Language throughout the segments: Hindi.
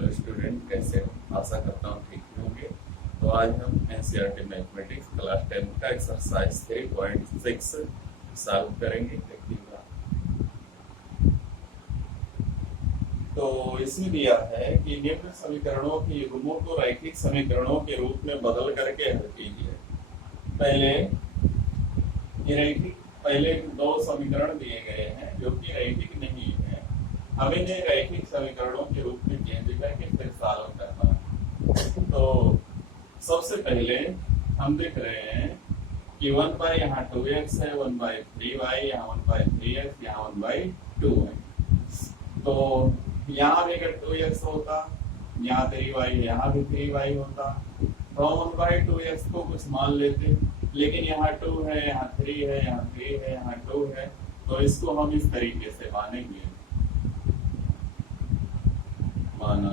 हेलो स्टूडेंट, कैसे हो? आशा करता हूँ ठीक होंगे। तो आज हम एनसीईआरटी मैथमेटिक्स क्लास 10 का एक्सरसाइज 3.6 सॉल्व करेंगे। देखिएगा, तो इसमें दिया है कि निम्न समीकरणों के युग्मों को रैखिक समीकरणों के रूप में बदल करके हल कीजिए। पहले रैखिक पहले दो समीकरण दिए गए हैं जो कि रैखिक नहीं है, हमें इन्हें रैखिक समीकरणों के रूप में चेंज करके फिर सॉल्व करना है। तो सबसे पहले हम देख रहे हैं कि 1 बाई यहाँ 2x है, 1 बाई 3y, यहाँ 1 बाई 3x, यहाँ 1 बाई 2 है। तो यहाँ भी अगर 2x होता, यहाँ 3y है, यहाँ भी 3y होता, तो हम 1 बाई 2x को कुछ मान लेते, लेकिन यहाँ 2 है, यहाँ 3 है, यहाँ 3 है, यहाँ 2 है, तो इसको हम इस तरीके से मानेंगे। माना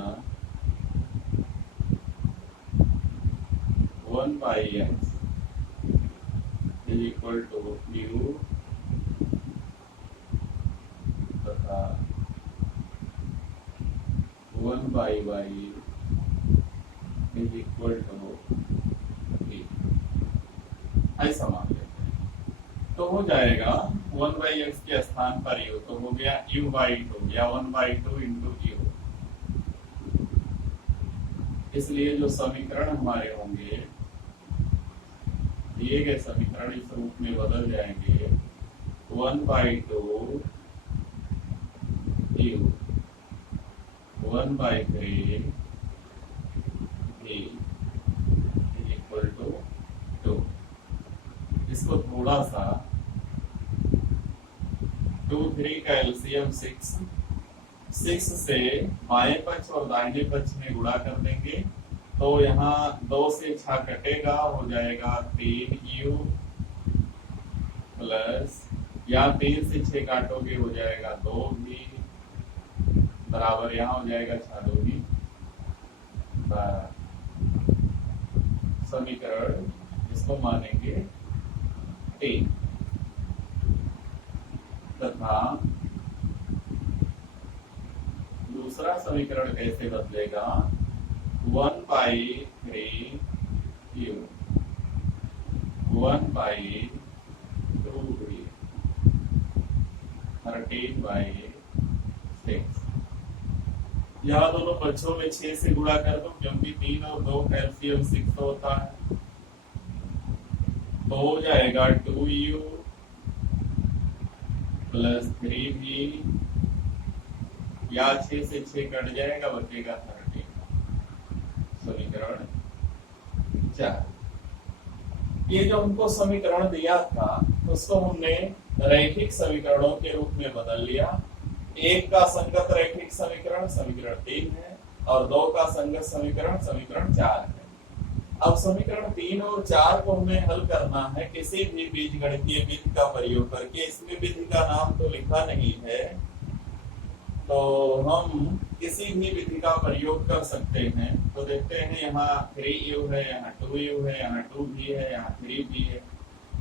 1 by x is equal to u तथा 1 by y is equal to v, ऐसा मान लेते हैं। तो हो जाएगा 1 by x के स्थान पर u, तो हो गया u by 2 या 1 by 2 इंटू u। इसलिए जो समीकरण हमारे होंगे, दिए गए समीकरण इस रूप में बदल जाएंगे। 1 by 2 u, 1 by 3 v equal to 2। इसको थोड़ा सा 2 3 का एलसीएम 6 से बाएं पक्ष और दाहिने पक्ष में गुणा कर देंगे, तो यहाँ 2 से 6 कटेगा, हो जाएगा 3u प्लस, यहाँ 3 से 6 काटोगे हो जाएगा 2v बराबर, यहाँ हो जाएगा 6 2v 12। समीकरण इसको मानेंगे 3 तथा दूसरा समीकरण कैसे बदलेगा? 1 by 3 u, 1 by 2 v, 13 by 6। यहाँ दोनों पक्षों में 6 से गुणा कर दो, क्योंकि 3 और 2 का एलसीएम 6 होता है, तो हो जाएगा 2u प्लस 3v, या 6 से 6 कट जाएगा, बचेगा 13। समीकरण 4। ये जो हमको समीकरण दिया था उसको हमने रैखिक समीकरणों के रूप में बदल लिया। एक का संगत रैखिक समीकरण समीकरण 3 है, और 2 का संगत समीकरण समीकरण 4 है। अब समीकरण 3 और 4 को हमें हल करना है किसी भी बीजगणितीय विधि का प्रयोग करके। इसमें विधि का नाम तो लिखा नहीं है, तो हम किसी भी विधि का प्रयोग कर सकते हैं। तो देखते हैं, यहाँ 3u है, यहाँ 2u है, यहाँ 2v है, यहाँ 3v है,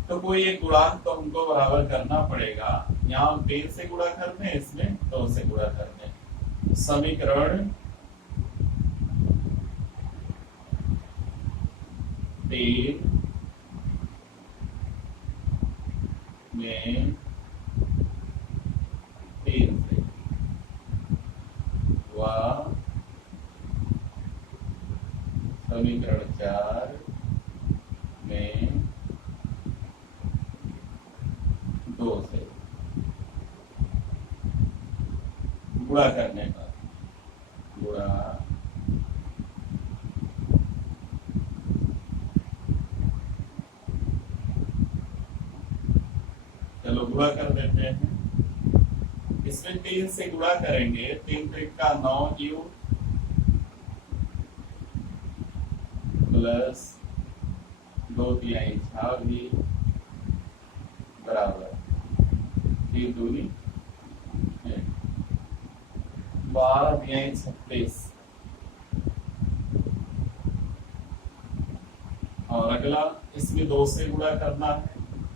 तो कोई एक गुणांक तो हमको बराबर करना पड़ेगा। यहाँ हम 3 से गुणा करते हैं, इसमें 2 से गुणा करते हैं। समीकरण 3 में 3 से समीकरण 4 में 2 से गुणा करने पर गुणा चलो गुणा कर देते हैं। इसमें 3 से गुणा करेंगे, 3 3 का 9u प्लस 2 तिहाई 6v बराबर 3 दूनी 12 तिहाई 36। और अगला इसमें 2 से गुणा करना है,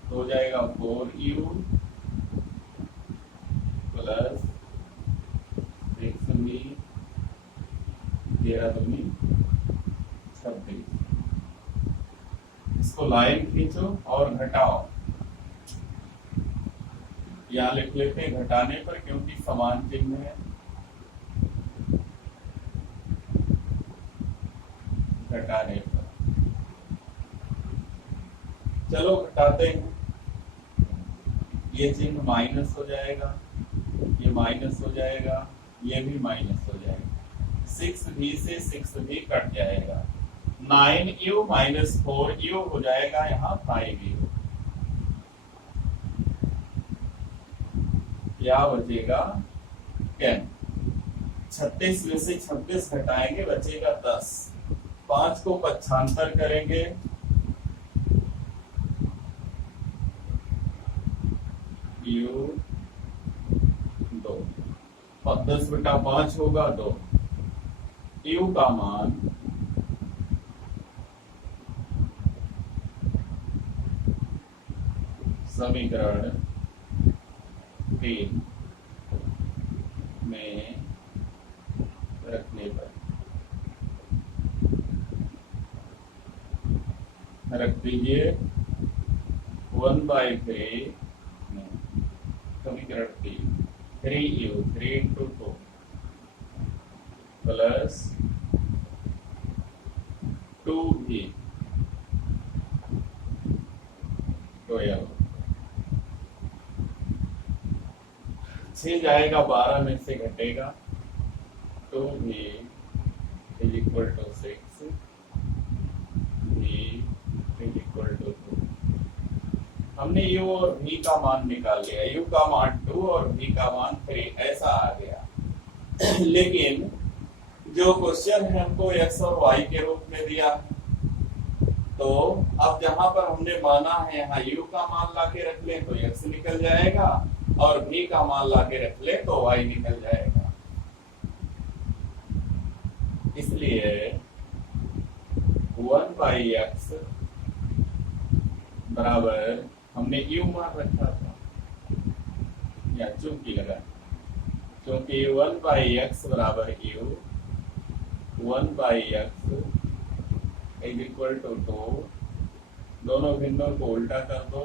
तो हो जाएगा 4u प्लस 6v 13 दूनी 26। इसको लाइन खींचो और घटाओ। यहाँ लिख लेते हैं घटाने पर, क्योंकि समान चिन्ह है। घटाने पर चलो घटाते हैं। ये चिन्ह माइनस हो जाएगा, ये माइनस हो जाएगा, ये भी माइनस हो जाएगा। 6v से 6v कट जाएगा। 9u माइनस 4u हो जाएगा यहाँ 5u। क्या बचेगा 10। 36 में से 26 घटाएंगे, बचेगा 10। 5 को पक्षांतर करेंगे, u 2। 10/5 होगा 2। u का मान समीकरण 3 में रखने पर रख दीजिए 1/3 में समीकरण 3u 3 × 2 प्लस 2v 12। 6 जाएगा, 12 में से घटेगा 2v = 6, v = 2। हमने u और v का मान निकाल लिया। u का मान 2 और v का मान 3 ऐसा आ गया। लेकिन जो क्वेश्चन है हमको x और y के रूप में दिया है, तो अब जहां पर हमने माना है यहाँ u का मान लाके रख लें तो x निकल जाएगा, और v का मान लाके रख ले तो y निकल जाएगा। इसलिए 1/x बराबर हमने u मान रखा था, या चूंकि लगा, क्योंकि 1/x बराबर u, 1/x = 2। दोनों भिन्नों को उल्टा कर दो,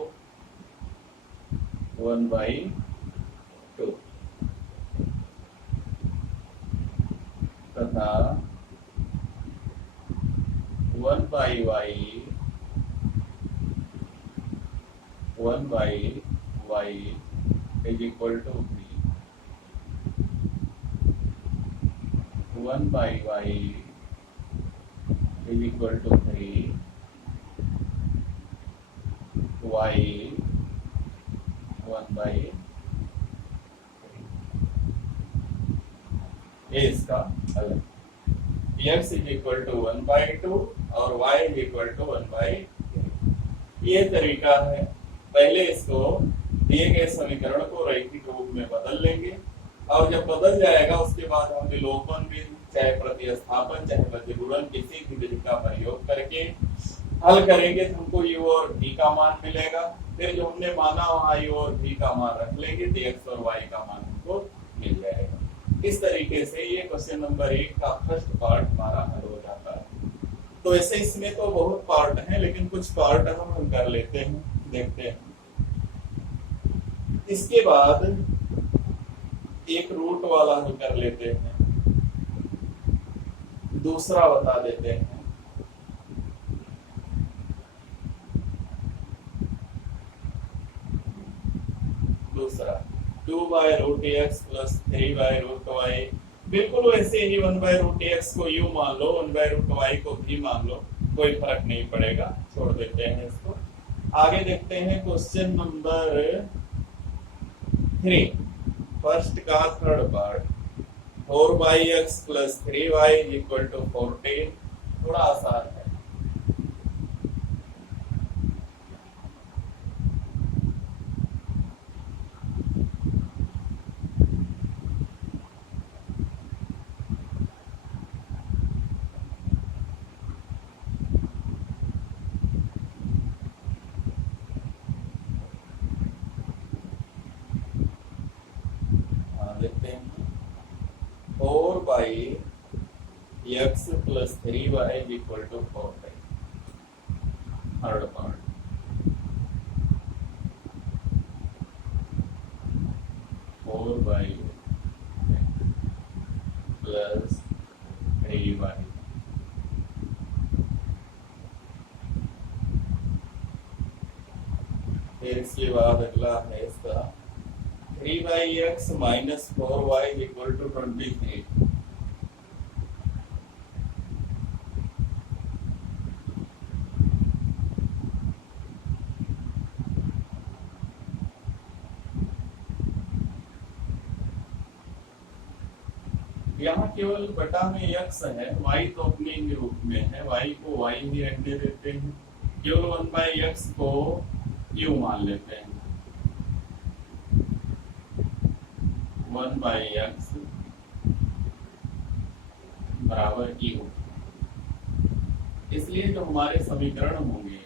1/2 तथा 1/y 1/y = v। 1/y = 3, y 1/3। ये इसका हल है। x = 1/2 और y = 1/3। ये तरीका है। पहले इसको दिए गए समीकरण को रैखिक रूप में बदल लेंगे, और जब बदल जाएगा उसके बाद हम विलोपन विधि, चाहे प्रतिस्थापन, चाहे प्रतिगुणन, किसी भी विधि का प्रयोग करके हल करेंगे तो हमको u और v का मान मिलेगा। फिर जो हमने माना वहाँ u और v का मान रख लेंगे तो x और y का मान हमको मिल जाएगा। इस तरीके से ये क्वेश्चन नंबर 1 का फर्स्ट पार्ट हमारा हल हो जाता है। तो ऐसे इसमें तो बहुत पार्ट हैं, लेकिन कुछ पार्ट हम कर लेते हैं, देखते हैं। इसके बाद एक रूट वाला हल कर लेते हैं, दूसरा बता देते हैं। दूसरा 2/√x + 3/√y। बिल्कुल वैसे ही 1/√x को u मान लो, 1/√y को v मान लो, कोई फर्क नहीं पड़ेगा, छोड़ देते हैं इसको। आगे देखते हैं क्वेश्चन नंबर 3, फर्स्ट का थर्ड पार्ट। 4/x + 3y = 14। थोड़ा आसान है। देखते हैं 4/x x plus 3y is equal to 4 by third part. Four by plus 3y. फिर इसके बाद अगला है इसका 3x minus 4y equal to 23. यहाँ केवल बटा में x है, y तो अपने ही रूप में है, y को y ही रहने देते हैं, केवल 1 by x को u मान लेते हैं। 1 by x बराबर u। इसलिए जो हमारे समीकरण होंगे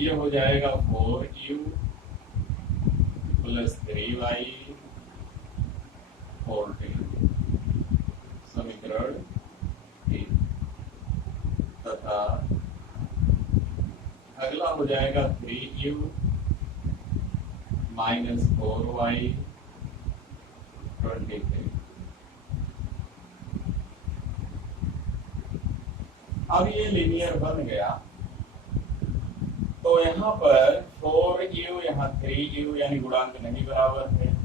ये हो जाएगा 4u प्लस 3y 14 समीकरण 3 तथा अगला हो जाएगा 3u माइनस 4y 23। अब ये लीनियर बन गया तो यहाँ पर 4u यहाँ 3u यानी गुणांक नहीं बराबर है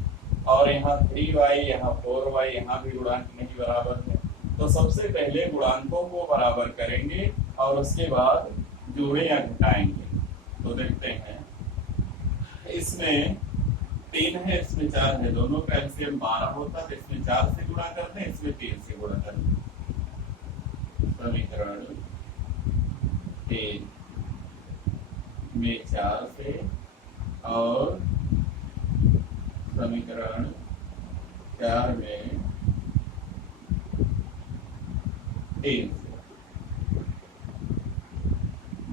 और यहाँ 3y यहाँ 4y यहाँ भी गुणांक नहीं बराबर है। तो सबसे पहले गुणांकों को बराबर करेंगे और उसके बाद जोड़े या घटाएंगे। तो देखते हैं, इसमें 3 है, इसमें 4 है, दोनों का एलसीएम 12 होता है। इसमें 4 से गुणा करते हैं, इसमें 3 से गुणा करते हैं। समीकरण 3 में 4 से और समीकरण 4 में 3 से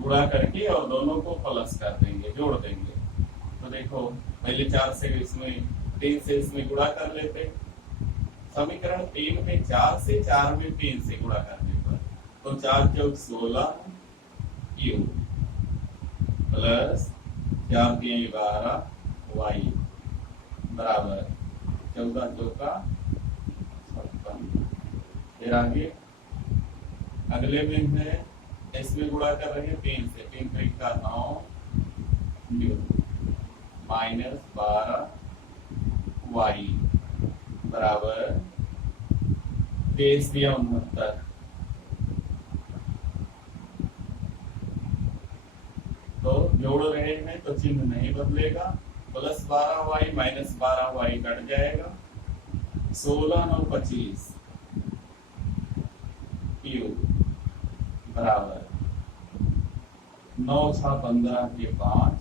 गुणा करके और दोनों को प्लस कर देंगे, जोड़ देंगे। तो देखो पहले 4 से इसमें 3 से इसमें गुणा कर लेते। समीकरण 3 में 4 से 4 में 3 से गुणा करने पर तो 4 चौक 16 u प्लस 4 3 12 y बराबर 14 चौका 56। फिर आगे अगले में है, इसमें गुणा कर रहे हैं 3 से, 3 3 का 9 u माइनस 12 y बराबर 23 दिया 69। तो जोड़ रहे हैं तो चिन्ह नहीं बदलेगा, plus 12y minus 12y cut जाएगा, 16 9 25 u बराबर 9 6 15 के 5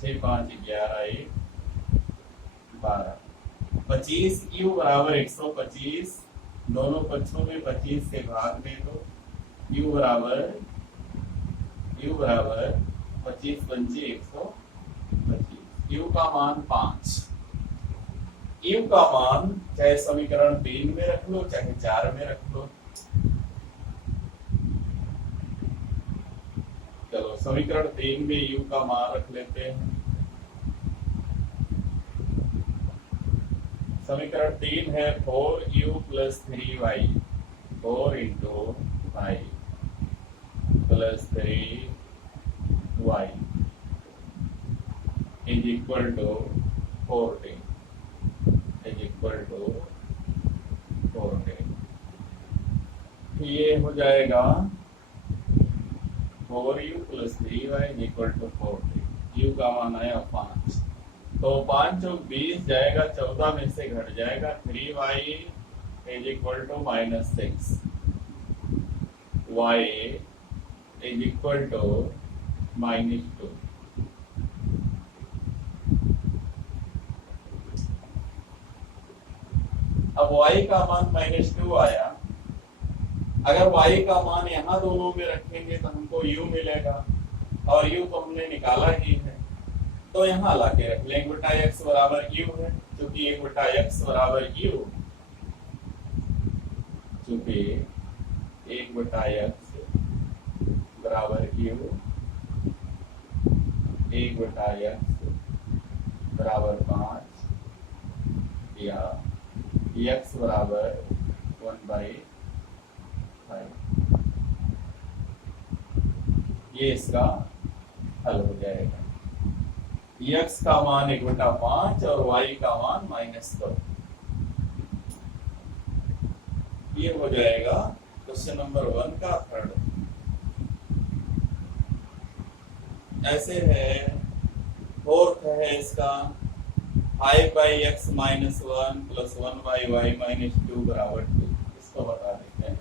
6 5 11 1 12 25 u बराबर 125। दोनों पक्षों में 25 से भाग दे दो, u बराबर 25 पंचे 125। u का मान 5। u का मान चाहे समीकरण 3 में रख लो चाहे 4 में रख लो। चलो समीकरण 3 में u का मान रख लेते हैं। समीकरण 3 है 4u प्लस 3y, 4 इंटू 5 प्लस 3y is equal to 14 is equal to 14। ये हो जाएगा 4u plus 3y is equal to 14। u का मान आया 5, तो 5 चौक 20 जाएगा, 14 में से घट जाएगा, 3y is equal to minus 6, y इज इक्वल टू -2। अब y का मान -2 आया। अगर y का मान यहाँ दोनों में रखेंगे तो हमको u मिलेगा और u तो हमने निकाला ही है, तो यहाँ लाके रख लेंगे। 1/x बराबर u है, क्योंकि 1/x बराबर u चूंकि 1/x बराबर क्यू 1/x बराबर 5 या x बराबर 1/5, ये इसका हल हो जाएगा। x का मान 1/5 और y का मान -2, ये हो जाएगा क्वेश्चन नंबर 1 का थर्ड। ऐसे है फोर्थ है इसका 5/x - 1 + 1/y - 2 बराबर 2, इसको बता देते हैं।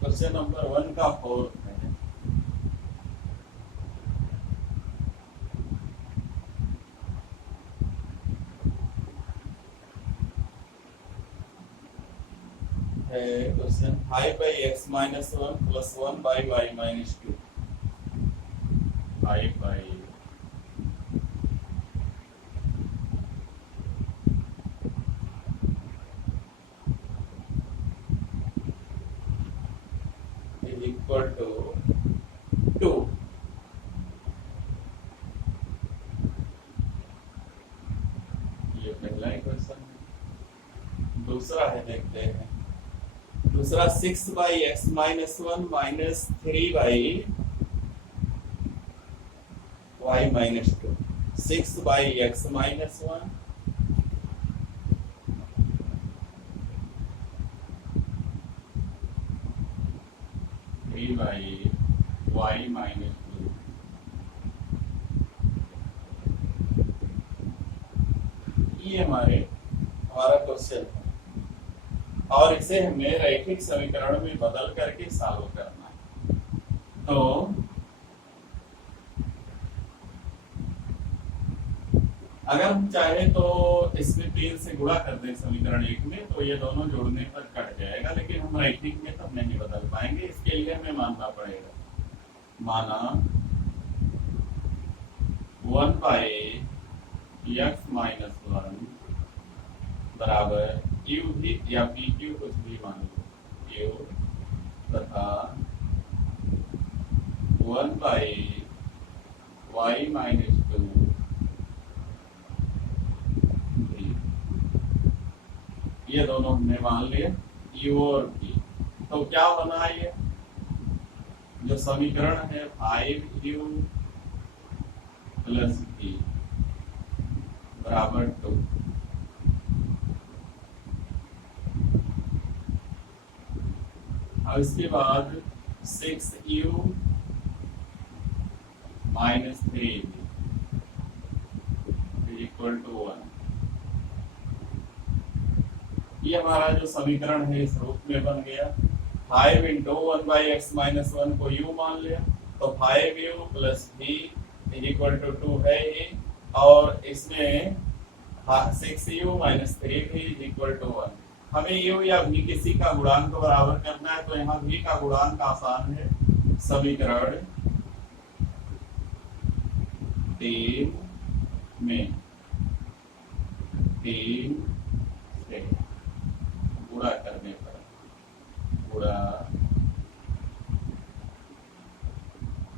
क्वेश्चन नंबर 1 का फोर्थ है क्वेश्चन 5/x - 1 + 1/y - 2, 5/x = 2। ये पहला इक्वेशन है। दूसरा है, देखते हैं दूसरा 6/x - 1 - 3/y - 2, 6/x - 1 3/y - 2, ये हमारा क्वेश्चन है और इसे हमें रैखिक समीकरण में बदल करके सॉल्व करना है। तो अगर हम चाहे तो इसमें 3 से गुणा कर दें समीकरण 1 में, तो ये दोनों जोड़ने पर कट जाएगा, लेकिन हम रैखिक में तब नहीं बदल पाएंगे। इसके लिए हमें मानना पड़ेगा, माना 1/x - 1 बराबर क्यू भी या पी क्यू कुछ भी मान लो, क्यू तथा 1/y - 2 भी, ये दोनों हमने मान लिए यू और पी। तो क्या बना ये जो समीकरण है 5u + p बराबर 2। अब इसके बाद 6u - 3 = 1। ये हमारा जो समीकरण है इस रूप में बन गया। 5 × 1/x - 1 को u मान लिया, तो 5u + v = 2 है ही, और इसमें 6u - 3v = 1। हमें u या v किसी का गुणांक बराबर करना है, तो यहाँ v का गुणांक आसान है। समीकरण 3 में 3 से गुणा करने पर, गुणा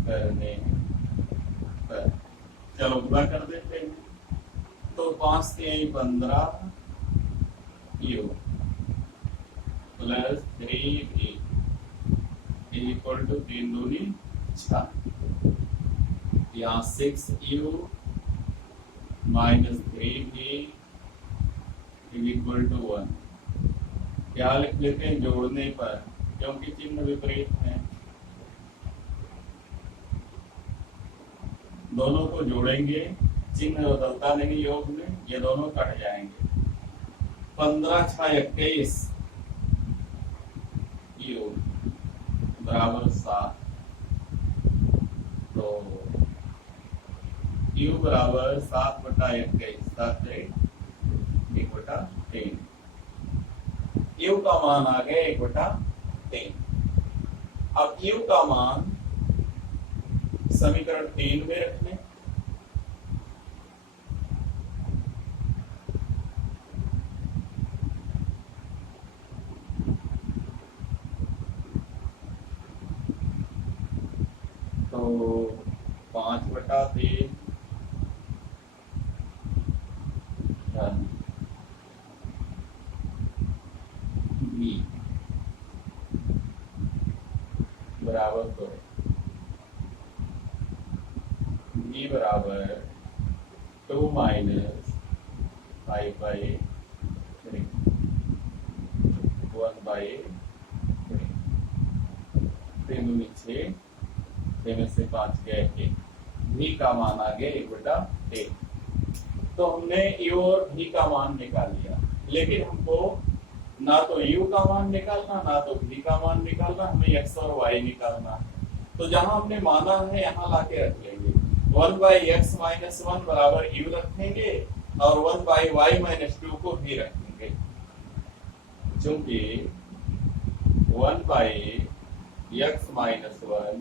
करने पर, चलो गुणा कर देते हैं। तो 5 × 15 u + 3v = 3 दूनी 6। यहाँ 6u - 3v = 1। क्या लिख लेते हैं जोड़ने पर, क्योंकि चिन्ह विपरीत है। दोनों को जोड़ेंगे, चिन्ह बदलता नहीं योग में, ये दोनों कट जाएंगे। 15 × 6 = 21 u बराबर 7। तो u बराबर 7/21, 7 × 1/3। u का मान आ गया 1/3। अब u का मान समीकरण 3 में रखने, 5/3 धन v बराबर तो v बराबर 2 - 5/3 1/3 3 दूनी 6 में से 5 गए 1 v का मान आ गया 1/1। तो हमने u और v का मान निकाल लिया, लेकिन हमको ना तो u का मान निकालना ना तो v का मान निकालना, हमें x और y निकालना है। तो जहां हमने माना है यहाँ लाके रख लेंगे। 1/x - 1 बराबर u रखेंगे और 1/y - 2 को भी रखेंगे, क्योंकि 1/x - 1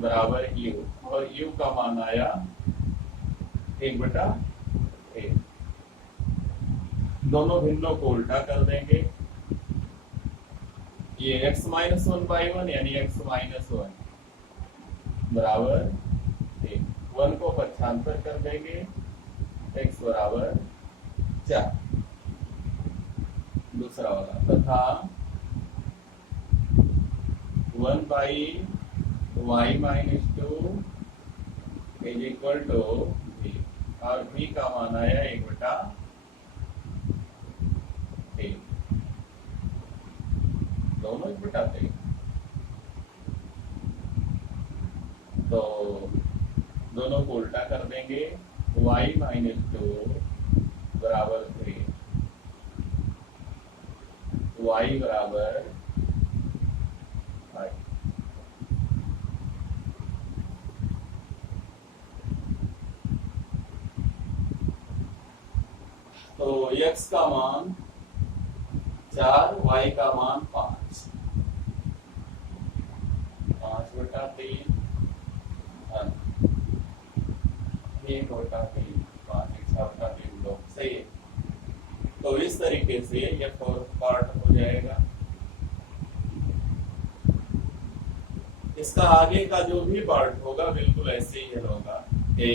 बराबर u और u का मान आया 1/1। दोनों भिन्नों को उल्टा कर देंगे। ये x - 1/1 यानी x - 1 बराबर 1 को पक्षांतर कर देंगे, x बराबर 4। दूसरा वाला तथा 1/y - 2 is equal to v और v का मान आया 1/1। दोनों 1/3। तो दोनों को उल्टा कर देंगे, y - 2 बराबर 3, y बराबर 5। तो x का मान 4, y का मान 5, 5/3 धन 1/3, 5 × 6/3 2। सही है। तो इस तरीके से यह फोर्थ पार्ट हो जाएगा। इसका आगे का जो भी पार्ट होगा बिल्कुल ऐसे ही होगा कि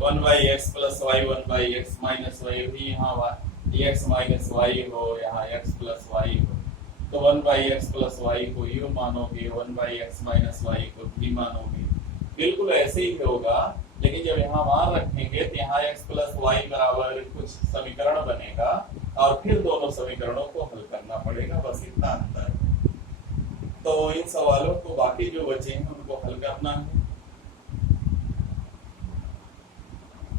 1/x + y 1/x - y भी यहाँ x - y हो, यहाँ x + y हो, तो 1/x + y को u मानोगे, 1/x - y को v मानोगे, बिल्कुल ऐसे ही होगा। लेकिन जब यहाँ मान रखेंगे तो यहाँ x + y बराबर कुछ समीकरण बनेगा और फिर दोनों समीकरणों को हल करना पड़ेगा, बस इतना अंतर है। तो इन सवालों को बाकी जो बचे हैं उनको हल करना है।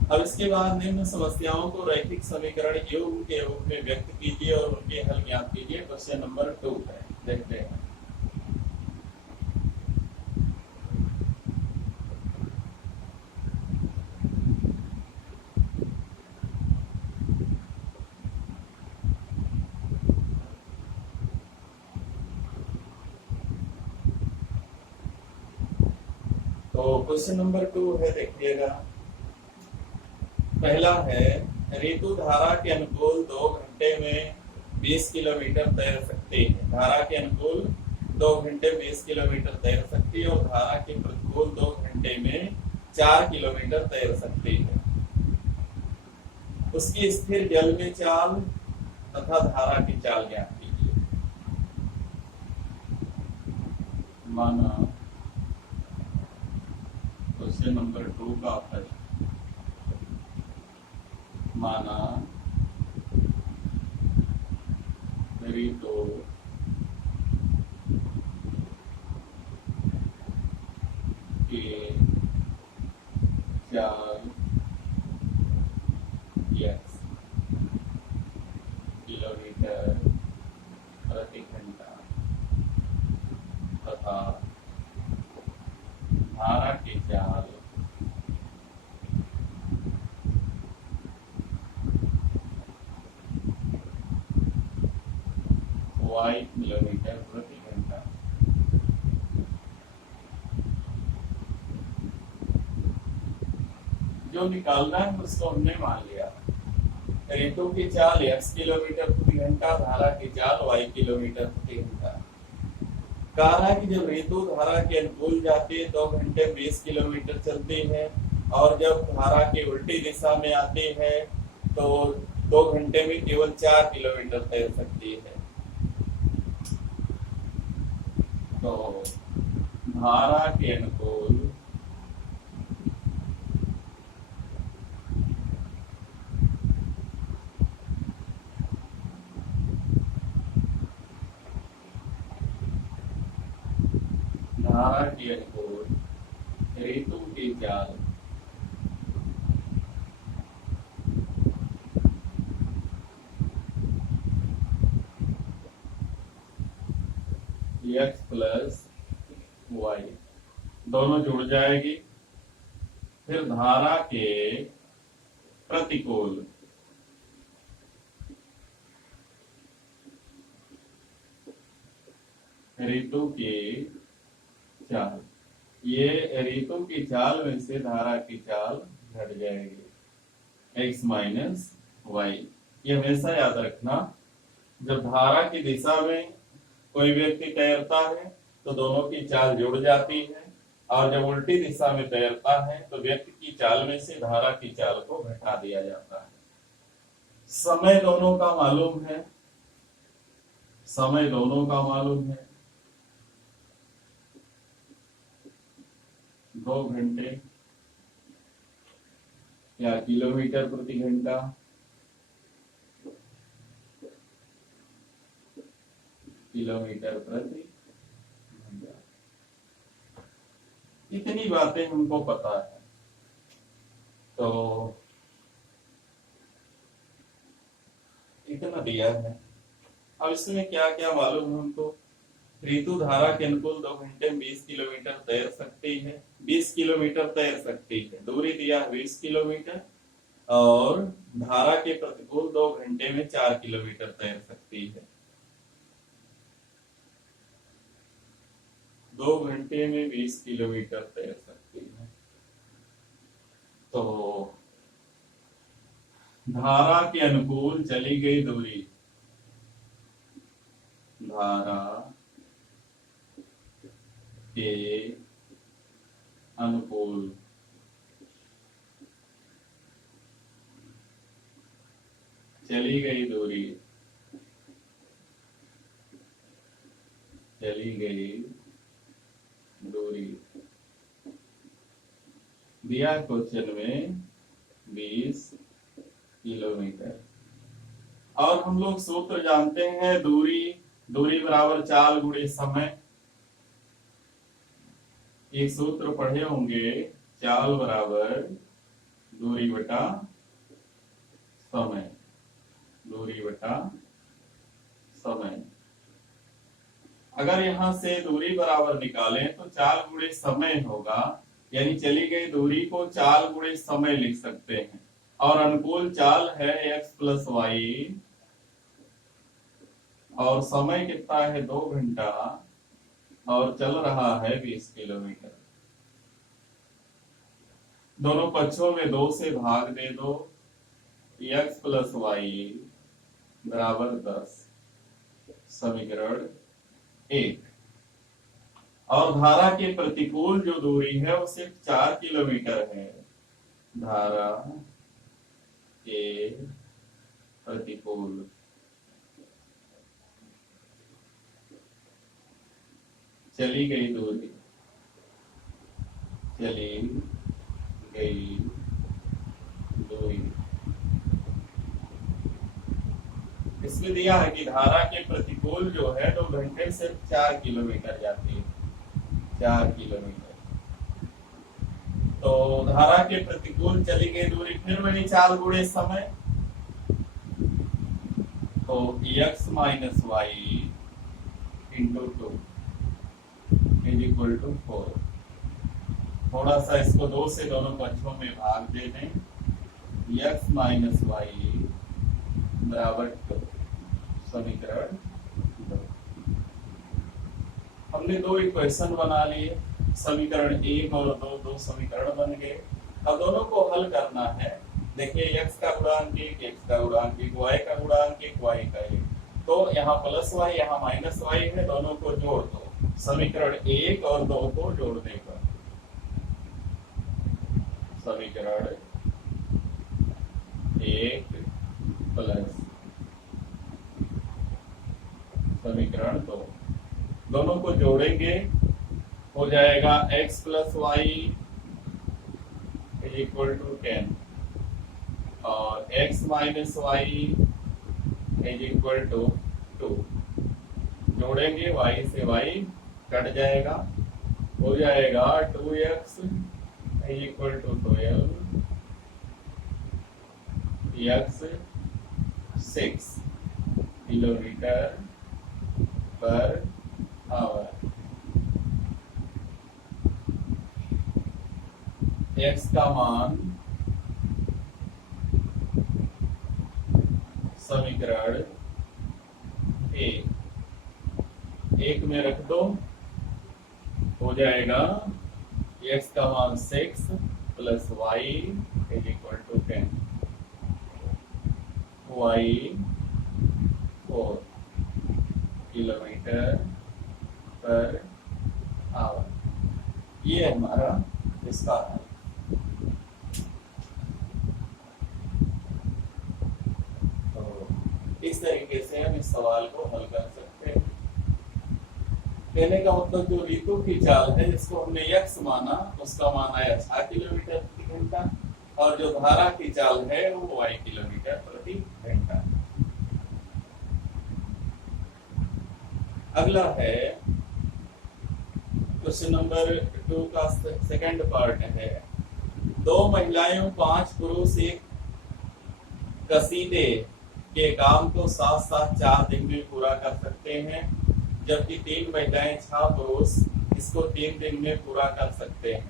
अब इसके बाद निम्न समस्याओं को रैखिक समीकरण योग के रूप में व्यक्त कीजिए और उनके हल ज्ञात कीजिए। क्वेश्चन नंबर 2 है, देखते हैं। तो क्वेश्चन नंबर 2 है, देखिएगा। पहला है, ऋतु धारा के अनुकूल 2 घंटे में 20 किलोमीटर तैर सकती है। धारा के अनुकूल 2 घंटे 20 किलोमीटर तैर सकती है और धारा के प्रतिकूल 2 घंटे में 4 किलोमीटर तैर सकती है। उसकी स्थिर जल में चाल तथा धारा की चाल ज्ञात कीजिए। माना क्वेश्चन नंबर 2 का प्रश्न, माना ऋतु के चाल किलोमीटर प्रति घंटा तथा धारा की चाल y किलोमीटर प्रति घंटा। जो निकालना है उसको हमने मान लिया। ऋतु की चाल x किलोमीटर प्रति घंटा, धारा की चाल y किलोमीटर प्रति घंटा। कहा है कि जब ऋतु धारा के अनुकूल जाती है 2 घंटे 20 किलोमीटर चलती है, और जब धारा की उल्टी दिशा में आती है तो 2 घंटे में केवल 4 किलोमीटर तैर सकती है। तो धारा के अनुकूल धारा के अनुकूल ऋतु की चाल x प्लस वाई दोनों जुड़ जाएगी। फिर धारा के प्रतिकूल ऋतु की चाल, ये ऋतु की चाल में से धारा की चाल घट जाएगी x माइनस वाई। ये हमेशा याद रखना, जब धारा की दिशा में कोई व्यक्ति तैरता है तो दोनों की चाल जुड़ जाती है, और जब उल्टी दिशा में तैरता है तो व्यक्ति की चाल में से धारा की चाल को घटा दिया जाता है। समय दोनों का मालूम है, समय दोनों का मालूम है। 2 घंटे या किलोमीटर प्रति घंटा, किलोमीटर प्रति घंटा, इतनी बातें हमको पता है। तो इतना दिया है। अब इसमें क्या क्या मालूम है हमको। ऋतु धारा के अनुकूल 2 घंटे में 20 किलोमीटर तैर सकती है, 20 किलोमीटर तैर सकती है, दूरी दिया 20 किलोमीटर, और धारा के प्रतिकूल 2 घंटे में 4 किलोमीटर तैर सकती है। 2 घंटे में 20 किलोमीटर तैर सकती है। तो धारा के अनुकूल चली गई दूरी, धारा के अनुकूल चली गई दूरी, चली गई दूरी दिया क्वेश्चन में 20 किलोमीटर। और हम लोग सूत्र जानते हैं, दूरी दूरी बराबर चाल गुणे समय। एक सूत्र पढ़े होंगे, चाल बराबर दूरी बटा समय, दूरी बटा समय। अगर यहां से दूरी बराबर निकालें तो चाल गुणे समय होगा, यानी चली गई दूरी को चाल गुणे समय लिख सकते हैं। और अनुकूल चाल है x प्लस वाई, और समय कितना है 2 घंटा, और चल रहा है 20 किलोमीटर। दोनों पक्षों में 2 से भाग दे दो, x प्लस वाई बराबर 10, समीकरण 1। और धारा के प्रतिकूल जो दूरी है वो सिर्फ 4 किलोमीटर है। धारा के प्रतिकूल चली गई दूरी, चली गई दूरी, इसमें दिया है कि धारा के प्रतिकूल जो है 2 घंटे सिर्फ 4 किलोमीटर जाती है, 4 किलोमीटर। तो धारा के प्रतिकूल चली गई दूरी, फिर मैंने चाल गुणे समय, तो x minus y into 2 is equal to 4। थोड़ा सा इसको 2 से दोनों पक्षों में भाग दे दें, x माइनस वाई बराबर 2, समीकरण 2। हमने 2 इक्वेशन बना लिए, समीकरण 1 और 2 समीकरण बन गए। अब दोनों को हल करना है। देखिए x का गुणांक 1, x का गुणांक 1, y का गुणांक 1, y का 1। तो यहाँ प्लस y यहाँ माइनस y है, दोनों को जोड़ दो। समीकरण 1 और 2 को जोड़ने पर समीकरण 1 प्लस समीकरण 2 दोनों को जोड़ेंगे, हो जाएगा x plus y is equal to 10 और x minus y is equal to 2। जोड़ेंगे, y से y कट जाएगा, हो जाएगा 2x is equal to 12, x 6 kilometre per hour. x का मान समीकरण 1 में रख दो, हो जाएगा x का मान 6 plus y is equal to 10, y 4 kilometre per hour. ये हमारा इसका है। तो इस तरीके से हम इस सवाल को हल कर सकते हैं। कहने का मतलब जो ऋतु की चाल है जिसको हमने x माना, उसका मान आया 6 किलोमीटर प्रति घंटा और जो धारा की चाल है वो y किलोमीटर प्रति घंटा। अगला है क्वेश्चन नंबर 2 का सेकंड पार्ट है। 2 महिलाएं 5 पुरुष एक कसीदे के काम को साथ साथ 4 दिन में पूरा कर सकते हैं, जबकि 3 महिलाएं 6 पुरुष इसको 3 दिन में पूरा कर सकते हैं।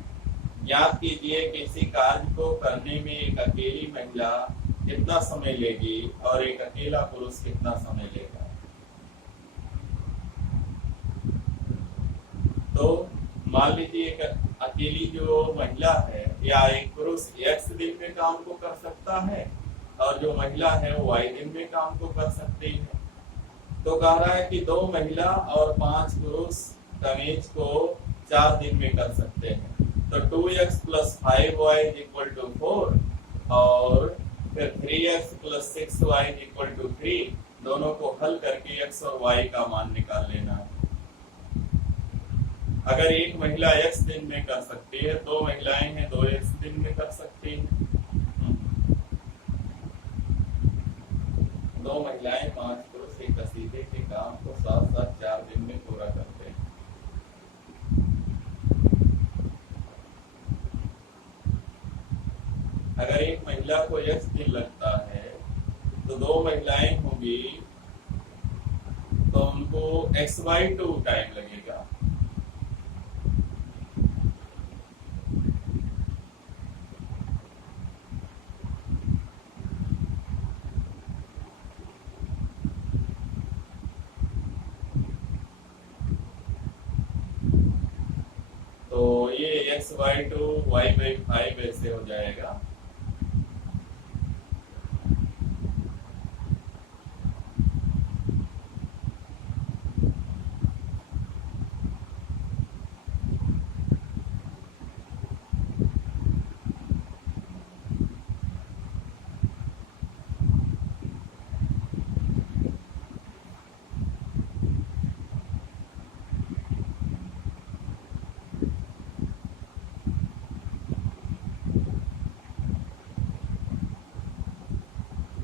याद कीजिए किसी कार्य को करने में एक अकेली महिला कितना समय लेगी और एक अकेला पुरुष कितना समय लेगा। तो मान लीजिए एक अकेली जो महिला है या एक पुरुष x दिन में काम को कर सकता है और जो महिला है वो y दिन में काम को कर सकती है। तो कह रहा है कि 2 महिला और 5 पुरुष कमीज को 4 दिन में कर सकते हैं। तो 2x plus 5y is equal to 4 और फिर 3x plus 6y is equal to 3। दोनों को हल करके x और y का मान निकाल लेना है। अगर एक महिला x दिन में कर सकती है, 2 महिलाएं हैं 2x दिन में कर सकती हैं। 2 महिलाएं 5 पुरुष एक कसीदे के काम को साथ साथ 4 दिन में पूरा करते हैं। अगर एक महिला को x दिन लगता है तो 2 महिलाएं होंगी तो उनको x/2 टाइम लगेगा। तो ये x/2 y/5 ऐसे हो जाएगा।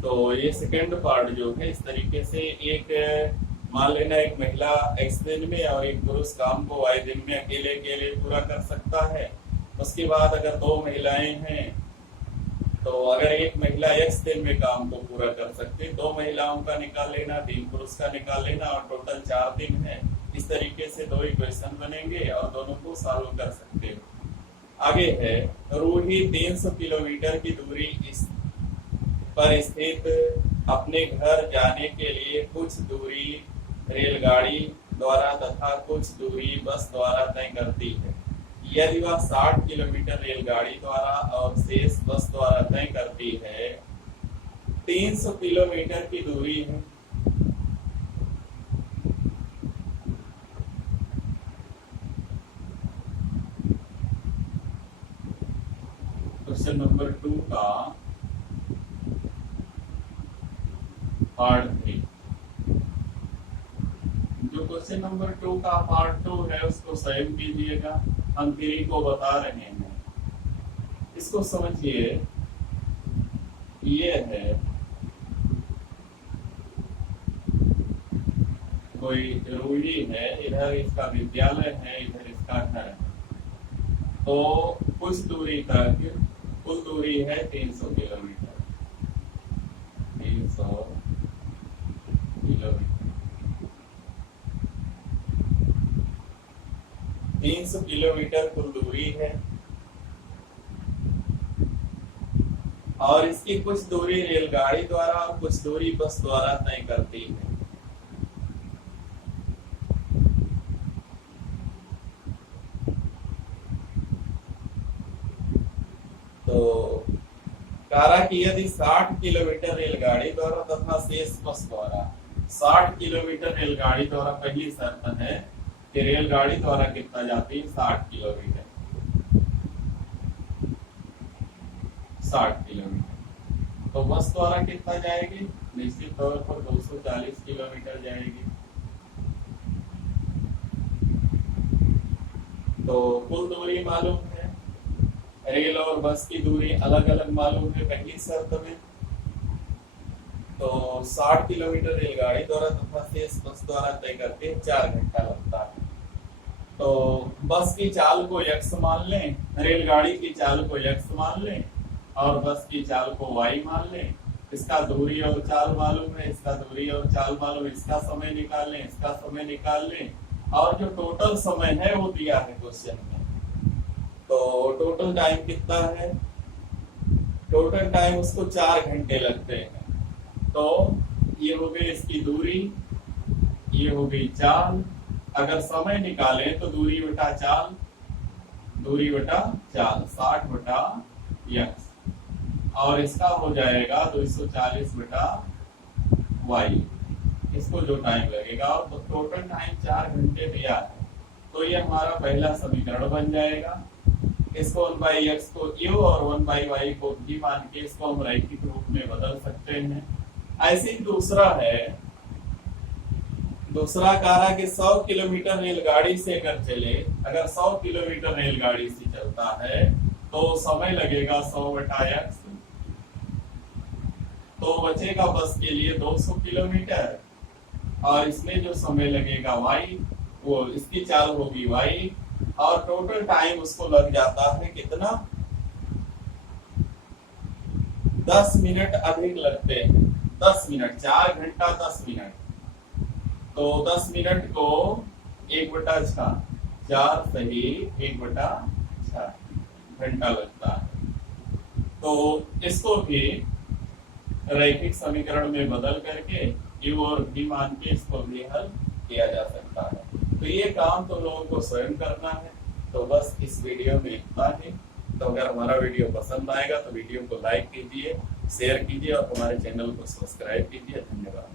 तो ये सेकंड पार्ट जो है इस तरीके से एक मान लेना एक महिला x दिन में और एक पुरुष काम को y दिन में अकेले अकेले पूरा कर सकता है। उसके बाद अगर 2 महिलाएं हैं तो अगर एक महिला x दिन में काम को पूरा कर सकती है, 2 महिलाओं का निकाल लेना, 3 पुरुष का निकाल लेना और टोटल 4 दिन है। इस तरीके से 2 इक्वेशन बनेंगे और दोनों को सॉल्व कर सकते हो। आगे है रूही 300 किलोमीटर की दूरी पर स्थित अपने घर जाने के लिए कुछ दूरी रेलगाड़ी द्वारा तथा कुछ दूरी बस द्वारा तय करती है। यदि वह 60 किलोमीटर रेलगाड़ी द्वारा और शेष बस द्वारा तय करती है, 300 किलोमीटर की दूरी है। क्वेश्चन नंबर 2 का पार्ट 3। जो क्वेश्चन नंबर 2 का पार्ट 2 है उसको सेव कीजिएगा। हम 3 को बता रहे हैं, इसको समझिए। ये है कोई रूही है, इधर इसका विद्यालय है, इधर इसका घर है। तो कुछ दूरी तक कुल दूरी है 300 किलोमीटर। 300 किलोमीटर 300 किलोमीटर कुल दूरी है, और इसकी कुछ दूरी रेलगाड़ी द्वारा और कुछ दूरी बस द्वारा तय करती है। तो कारा की यदि 60 किलोमीटर रेलगाड़ी द्वारा तथा शेष बस द्वारा, 60 किलोमीटर रेलगाड़ी द्वारा पहली शर्त है कि रेलगाड़ी द्वारा कितना जाती है 60 किलोमीटर। 60 किलोमीटर तो बस द्वारा कितना जाएगी? निश्चित तौर पर 240 किलोमीटर जाएगी। तो कुल दूरी मालूम है, रेल और बस की दूरी अलग अलग मालूम है पहली शर्त में। तो 60 किलोमीटर रेलगाड़ी द्वारा तथा शेष बस द्वारा तय करके 4 घंटा लगता है। तो बस की चाल को x मान लें, रेलगाड़ी की चाल को x मान लें, और बस की चाल को y मान लें। इसका दूरी और चाल मालूम है, इसका दूरी और चाल मालूम है, इसका समय निकाल लें, इसका समय निकाल लें, और जो टोटल समय है वो दिया है क्वेश्चन में। तो टोटल टाइम कितना है? टोटल टाइम उसको 4 घंटे लगते हैं। तो ये हो गई इसकी दूरी, ये हो गई चाल। अगर समय निकालें तो दूरी बटा चाल, दूरी बटा चाल 60 बटा x, और इसका हो जाएगा 240 बटा y। इसको जो टाइम लगेगा, और तो टोटल टाइम 4 घंटे दिया है। तो ये हमारा पहला समीकरण बन जाएगा। इसको 1/x को u और 1/y को v मान के इसको हम रैखिक रूप में बदल सकते हैं। ऐसे ही दूसरा है, दूसरा कारा कि 100 किलोमीटर रेलगाड़ी से अगर चले, अगर 100 किलोमीटर रेलगाड़ी से चलता है तो समय लगेगा 100 बटा x। तो बचेगा बस के लिए 200 किलोमीटर, और इसमें जो समय लगेगा y, वो इसकी चाल होगी y, और टोटल टाइम उसको लग जाता है कितना? 10 मिनट अधिक लगते हैं। 10 मिनट, 4 घंटा 10 मिनट। तो 10 मिनट को 1/6, 4 सही 1/6 घंटा लगता है। तो इसको भी रैखिक समीकरण में बदल करके u और v मान के इसको भी हल किया जा सकता है। तो ये काम तो लोगों को स्वयं करना है। तो बस इस वीडियो में इतना ही। तो अगर हमारा वीडियो पसंद आएगा तो वीडियो को लाइक कीजिए, शेयर कीजिए, और हमारे चैनल को सब्सक्राइब कीजिए। धन्यवाद।